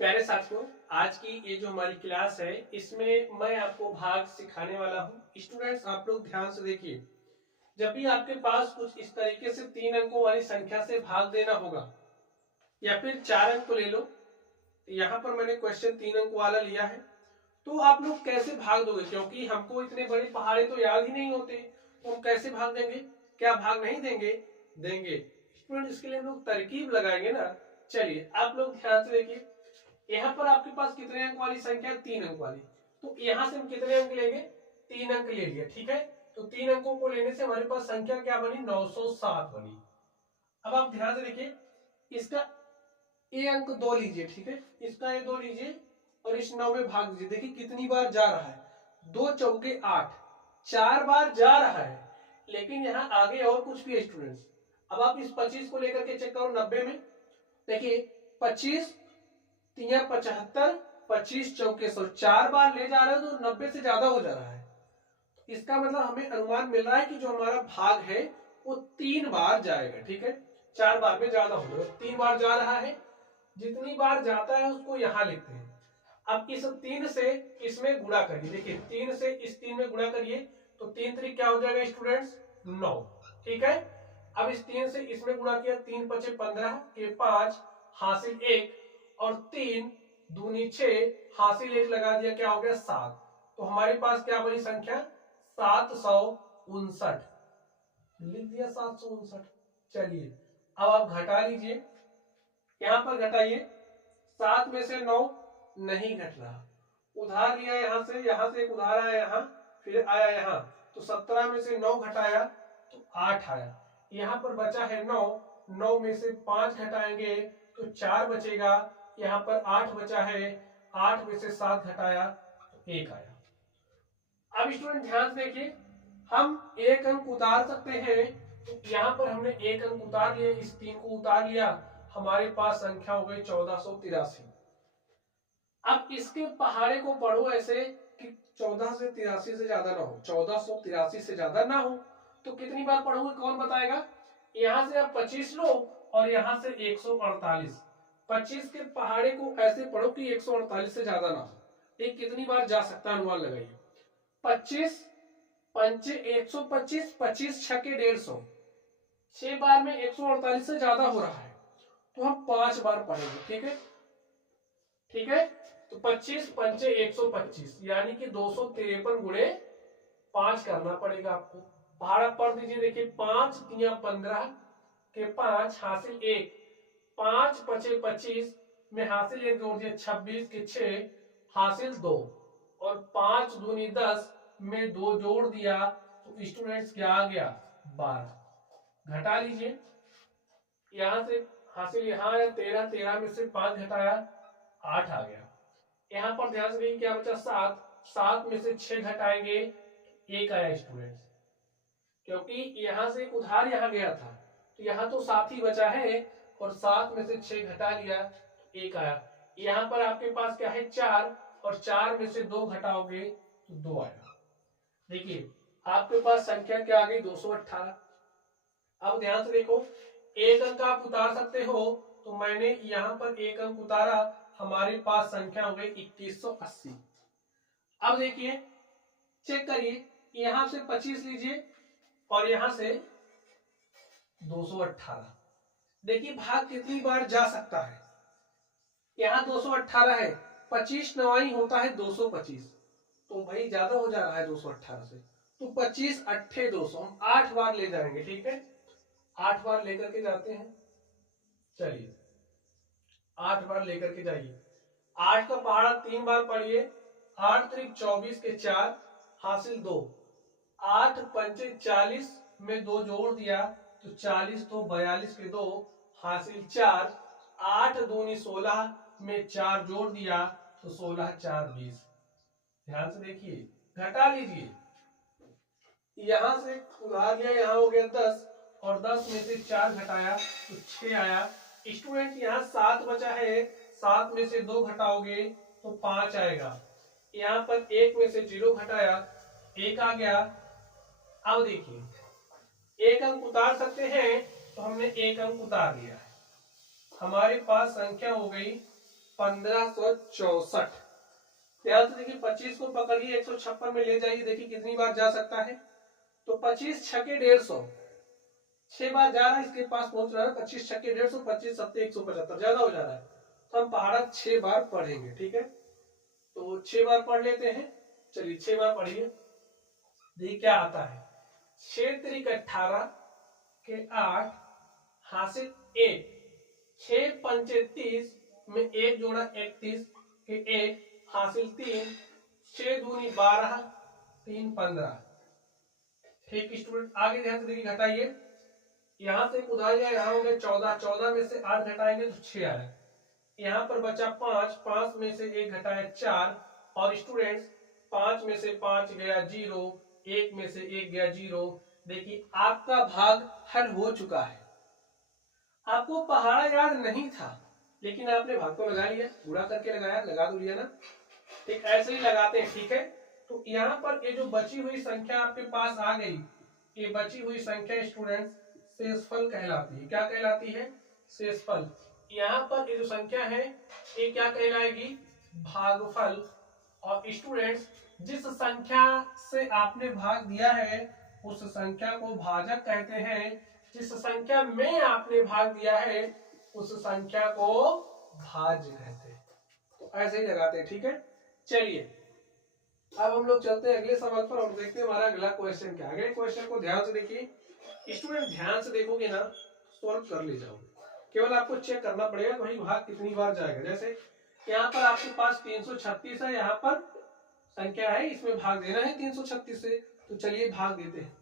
प्यारे साथियों, आज की ये जो हमारी क्लास है इसमें मैं आपको भाग सिखाने वाला हूँ। स्टूडेंट्स, आप लोग ध्यान से देखिए। जब भी आपके पास कुछ इस तरीके से 3 अंकों वाली संख्या से भाग देना होगा या फिर 4 अंक को ले लो, यहाँ पर मैंने क्वेश्चन 3 अंक वाला लिया है, तो आप लोग कैसे भाग दोगे? क्योंकि हमको इतने बड़े पहाड़े तो याद ही नहीं होते, तो हम कैसे भाग देंगे? क्या भाग नहीं देंगे? देंगे। स्टूडेंट, इसके लिए हम लोग तरकीब लगाएंगे ना। चलिए आप लोग ध्यान से देखिए। यहाँ पर आपके पास कितने अंक वाली संख्या? 3 अंक वाली। तो यहाँ से हम कितने अंक लेंगे? 3 अंक ले लिए, ठीक है। तो 3 अंकों को लेने से हमारे पास संख्या क्या बनी? 907 बनी। अब आप ध्यान से देखिए, इसका ए अंक 2 लीजिए, ठीक है। इसका ये 2 लीजिए और इस 9 में भाग दीजिए। देखिए कितनी बार जा रहा है? 2 चौके 8, 4 बार जा रहा है। लेकिन यहाँ आगे और कुछ भी है स्टूडेंट्स। अब आप इस 25 को लेकर के चेक करो 90 में। देखिए 25 तिया 75, 25 चौके 100, 4 बार ले जा रहे हो तो 90 से ज्यादा हो जा रहा है। इसका मतलब हमें अनुमान मिल रहा है कि जो हमारा भाग है वो 3 बार जाएगा, ठीक है। 4 बार में ज्यादा हो जाएगा, 3 बार जा रहा है। जितनी बार जाता है उसको यहां लिखते हैं। अब इस 3 से इसमें गुणा करिए। देखिए 3 से इस 3 में गुणा करिए तो 3 3 क्या हो जाएगा स्टूडेंट्स? 9, ठीक है। अब इस 3 से इसमें गुणा किया, 3 5 15 के 5 हासिल 1 और 3 दूनी 6 हासिल 1 लगा दिया, क्या हो गया? 7। तो हमारे पास क्या बनी संख्या? 759 लिख दिया, 759। चलिए अब आप घटा लीजिए, यहां पर घटाइए। 7 में से 9 नहीं घट रहा, उधार लिया यहां से एक उधार आया, यहां फिर आया यहां, तो 17 में से 9 घटाया तो 8 आया। यहां पर बचा है 9, 9 में से 5 घटाएंगे तो 4 बचेगा। यहां पर 8 बचा है, 8 में से 7 घटाया तो 1 आया। अब स्टूडेंट ध्यान से देखिए, हम एक अंक उतार सकते हैं। तो यहां पर हमने एक अंक उतार लिया, इस 3 को उतार लिया, हमारे पास संख्या हो गई 1483। अब इसके पहाड़े को पढ़ो ऐसे कि 1483 से ज्यादा ना हो, 1483 से ज्यादा ना हो। तो कितनी बार पढ़ोगे कौन बताएगा? यहां से आप 25 लो और यहां से 148। 25 के पहाड़े को ऐसे पढ़ो कि 148 से ज्यादा ना हो। ये कितनी बार जा सकता है अनुमान लगाइए। 25 पंचे 125, 25 छके 150, 6 बार में 148 से ज्यादा हो रहा है, तो हम 5 बार पढ़ेंगे, ठीक है। ठीक है, तो 25 पंचे 125 यानी कि 253 गुणे 5 करना पड़ेगा आपको। भाड़ा पढ़ दीजिए। देखिए 5 तिया 15 के 5 हासिल 1, 5 पचे 25 में हासिल 1 जोड़ दिया, 26 के 6 हासिल 2 और 5 दूनी 10 में 2 जोड़ दिया तो स्टूडेंट्स क्या आ गया? 12। घटा लीजिए, यहां से हासिल यहां आया 13, 13 में से 5 घटाया 8 आ गया। यहां पर ध्यान से देखिए क्या बचा? 7, 7 में से 6 घटाएंगे 1 आया स्टूडेंट्स। क्योंकि यहां से उधार यहां गया था, तो यहां तो 7 ही बचा है और 7 में से 6 घटा लिया तो 1 आया। यहां पर आपके पास क्या है? 4, और 4 में से 2 घटाओगे तो 2 आया। देखिए आपके पास संख्या क्या आ गई? 218। अब ध्यान से देखो, एक अंक आप उतार सकते हो, तो मैंने यहां पर एक अंक उतारा, हमारे पास संख्या हो गई 2180। अब देखिए चेक करिए, यहां से 25 लीजिए और यहां से 218। देखिए भाग कितनी बार जा सकता है? यहां 218 है, 25 नवाई होता है 225, तो भाई ज्यादा हो जा रहा है 218 से। तो 25 अट्ठे 200, हम 8 बार ले जाएंगे, ठीक है। 8 बार लेकर के जाते हैं। चलिए 8 बार लेकर के जाइए। 8 का पहाड़ा 3 बार पढ़िए। 8 त्रिक 24 के 4 हासिल 2, 8 पंचे 40 में 2 जोड़ दिया तो 40 तो 42 के 2 हासिल 4, 8 दूनी 16 में 4 जोड़ दिया तो 16 4 20। ध्यान से देखिए, घटा लीजिए। यहां से उधार लिया, यहां हो गया 10 और 10 में से 4 घटाया तो 6 आया। स्टूडेंट यहां 7 बचा है, 7 में से 2 घटाओगे तो 5 आएगा। यहां पर 1 में से 0 घटाया 1 आ गया। अब देखिए एक अंक उतार सकते हैं, तो हमने एक अंक उतार लिया है। हमारे पास संख्या हो गई 1564। ध्यान से देखिए 25 को पकड़िए 156 में ले जाइए, देखिए कितनी बार जा सकता है। तो 25 छके 150, 6 बार जा रहा है, इसके पास पहुंच रहा है। 25 छके 150, 25 सत्ते 175, ज्यादा हो जा रहा है। तो हम पहाड़ा 6 बार पढ़ेंगे, ठीक है। तो 6 बार पढ़ लेते हैं। चलिए 6 बार पढ़िए, देखिए क्या आता है। 6 त्रिक 18 के 8 हासिल 1, 6 पंचे 30 में 1 जोड़ा 31 के 1 हासिल 3, 6 दूनी 12, 3 15। ठीक स्टूडेंट, आगे ध्यान से देखिए, घटाइए। यहां से उधार जाए, यहाँ हो गए 14, 14 में से 8 घटाएंगे तो 6 आएगा। यहाँ पर बचा 5, 5 में से 1 घटाया 4, और स्टूडेंट्स 5 में से 5 गया 0, 1 में से 1 गया 0। देखिए आपका भाग हल हो चुका है। आपको पहाड़ा याद नहीं था, लेकिन आपने भाग को लगा लिया, पूरा करके लगाया, लगा तो लिया ना। ठीक ऐसे ही लगाते हैं, ठीक है। तो यहाँ पर ये जो बची हुई संख्या आपके पास आ गई, ये बची हुई संख्या स्टूडेंट्स शेषफल कहलाती है। क्या कहलाती है? शेषफल। यहाँ पर ये जो संख्या है ये क्या कहलाएगी? भागफल। और स्टूडेंट्स जिस संख्या से आपने भाग दिया है उस संख्या को भाजक कहते हैं। जिस संख्या में आपने भाग दिया है उस संख्या को भाज्य कहते हैं। तो ऐसे ही लगाते हैं, ठीक है। चलिए अब हम लोग चलते हैं अगले सवाल पर और देखते हैं हमारा अगला क्वेश्चन क्या है। अगले क्वेश्चन को ध्यान से देखिए स्टूडेंट, ध्यान से देखोगे ना सॉल्व कर ले जाओगे। केवल आपको चेक करना पड़ेगा वही भाग कितनी बार जाएगा। जैसे यहाँ पर आपके पास 336 है, यहाँ पर संख्या है, इसमें भाग देना है 336 से। तो चलिए भाग देते हैं।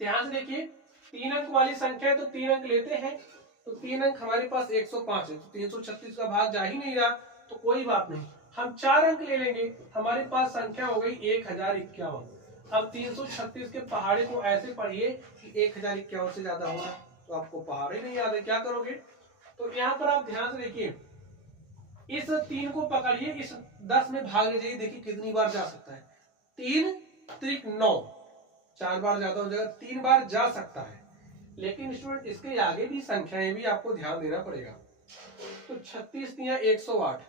ध्यान से देखिए 3 अंक वाली संख्या है तो 3 अंक लेते हैं। तो 3 अंक हमारे पास 105 है, तो 336 का भाग जा ही नहीं रहा, तो कोई बात नहीं, हम 4 अंक ले लेंगे। हमारे पास संख्या हो गई 1051। अब 336 के पहाड़े को ऐसे पढ़िए कि 1051 से ज्यादा होगा, तो आपको पहाड़े नहीं याद है, क्या करोगे? तो यहाँ पर आप ध्यान से देखिए, इस 3 को पकड़िए, इस 10 में भाग ले जाइए, देखिए कितनी बार जा सकता है। 3 त्रिक 9, 4 बार ज्यादा हो जाएगा, 3 बार जा सकता है। लेकिन स्टूडेंट इसके आगे भी संख्याएं भी आपको ध्यान देना पड़ेगा। तो 36 या 108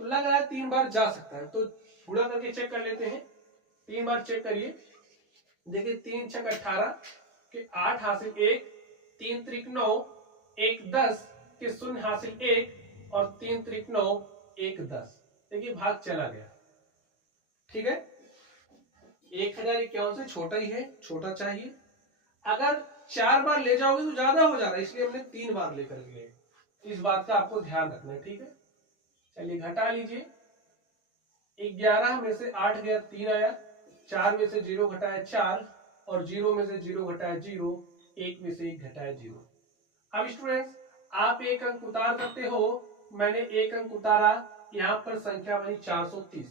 लग रहा है 3 बार जा सकता है, तो गुणा करके चेक कर लेते हैं। 3 बार चेक करिए, देखिए 3 छक 18 के 8 हासिल 1, 3 त्रिक 9, 1 10 के 0 हासिल 1, और 3 त्रिक 9, 1 10। देखिए भाग चला गया, ठीक है। 1051 से छोटा ही है, छोटा चाहिए। अगर 4 बार ले जाओगे तो ज्यादा हो जा रहा है, इसलिए हमने 3 बार लेकर गए। इस बात का आपको ध्यान रखना है, ठीक है। चलिए घटा लीजिए, 11 में से 8 गया 3 आया, 4 में से 0 घटाया 4, और 0 में से 0 घटाया 0, 1 में से 1 घटाया 0। अब स्टूडेंट्स आप एक अंक उतार सकते हो, मैंने एक अंक उतारा, यहाँ पर संख्या बनी 430।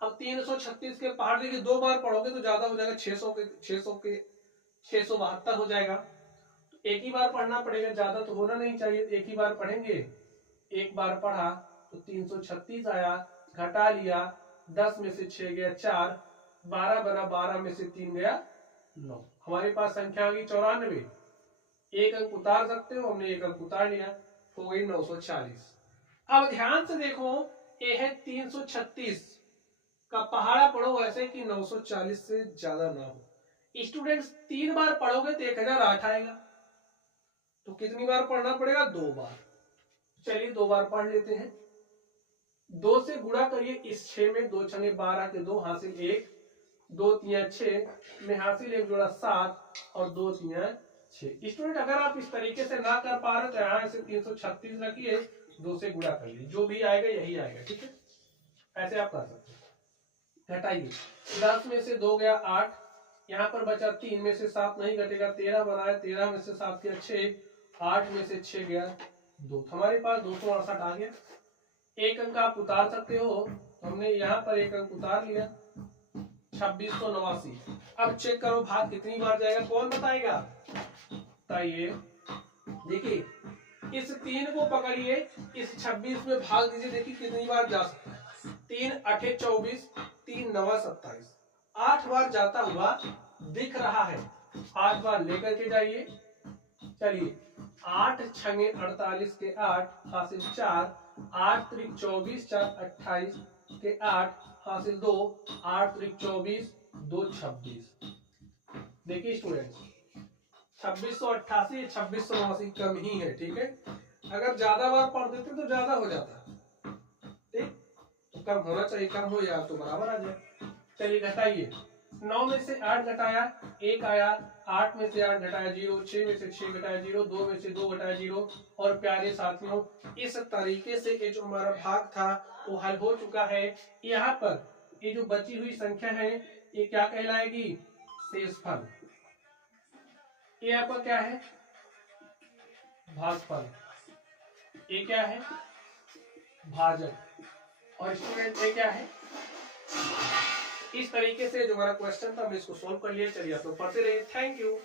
अब 336 के पहाड़ देखिए 2 बार पढ़ोगे तो ज्यादा हो जाएगा, 672 हो जाएगा। तो एक ही बार पढ़ना पड़ेगा, ज्यादा तो होना नहीं चाहिए, एक ही बार पढ़ेंगे। एक बार पढ़ा तो 336 आया, घटा लिया, 10 में से 6 गया 4, 12 बना, 12 में से 3 गया 9। हमारे पास संख्या आ गई 94। एक अंक उतार सकते हो, हमने एक अंक उतार लिया, हो गई 940। अब ध्यान से देखो, ये है 336 का पहाड़ा पढ़ो ऐसे कि 940 से ज्यादा ना हो। स्टूडेंट्स 3 बार पढ़ोगे तो 1008 आएगा, तो कितनी बार पढ़ना पड़ेगा? 2 बार। चलिए 2 बार पढ़ लेते हैं। 2 से गुणा करिए इस 6 में, 2 छंगे 12 के 2 हासिल 1, 2 तिया 6 में हासिल 1 जोड़ा 7, और 2 तिया 6। स्टूडेंट अगर आप इस तरीके से ना कर पा रहे तो यहाँ से 336 रखिए, 2 से गुणा कर लीजिए, जो भी आएगा यही आएगा, ठीक है। ऐसे आप कर सकते हैं। घटाइए, 10 में से 2 गया 8, यहाँ पर बचा 3 में से 7 नहीं घटेगा, 13 बनाया, 13 में से 7 गया 6, 8 में से 6 गया 2। हमारे पास 268 आ गया। एक अंक आप उतार सकते हो, तो हमने यहाँ पर एक अंक उतार लिया, 2689। अब चेक करो भाग कितनी बार जाएगा, कौन बताएगा? बताइए। देखिए इस 3 को पकड़िए, इस 26 में भाग दीजिए, देखिए कितनी बार जा सकता है। 3 8 24, 3 9 27, 8 बार जाता हुआ दिख रहा है। 8 बार लेकर के जाइए। चलिए 8 छंगे 48 के 8 हासिल 4, 8 त्रिक 24, 4 28 के 8 हासिल 2, 8 त्रिक 24, 2 26। देखिए स्टूडेंट्स, 2688 2689 कम ही है, ठीक है। अगर ज्यादा बार पढ़ देते तो ज्यादा हो जाता, ठीक, तो कम होना चाहिए, कम हो या तो बराबर आ जाए। चलिए घटाइए, 9 में से 8 घटाया 1 आया, 8 में से 8 घटाया 0, 6 में से 6 घटाया 0, 2 में से 2 घटाया 0। और प्यारे साथियों, इस तरीके से ये जो हमारा भाग था वो हल हो चुका है। यहाँ पर ये जो बची हुई संख्या है ये क्या कहलाएगी, शेषफल। ये आपका क्या है, भागफल। ये क्या है, भाजक। और स्टूडेंट ये क्या है। इस तरीके से जो हमारा क्वेश्चन था हमने इसको सॉल्व कर लिया। चलिए आप लोग पढ़ते रहिए। Thank you.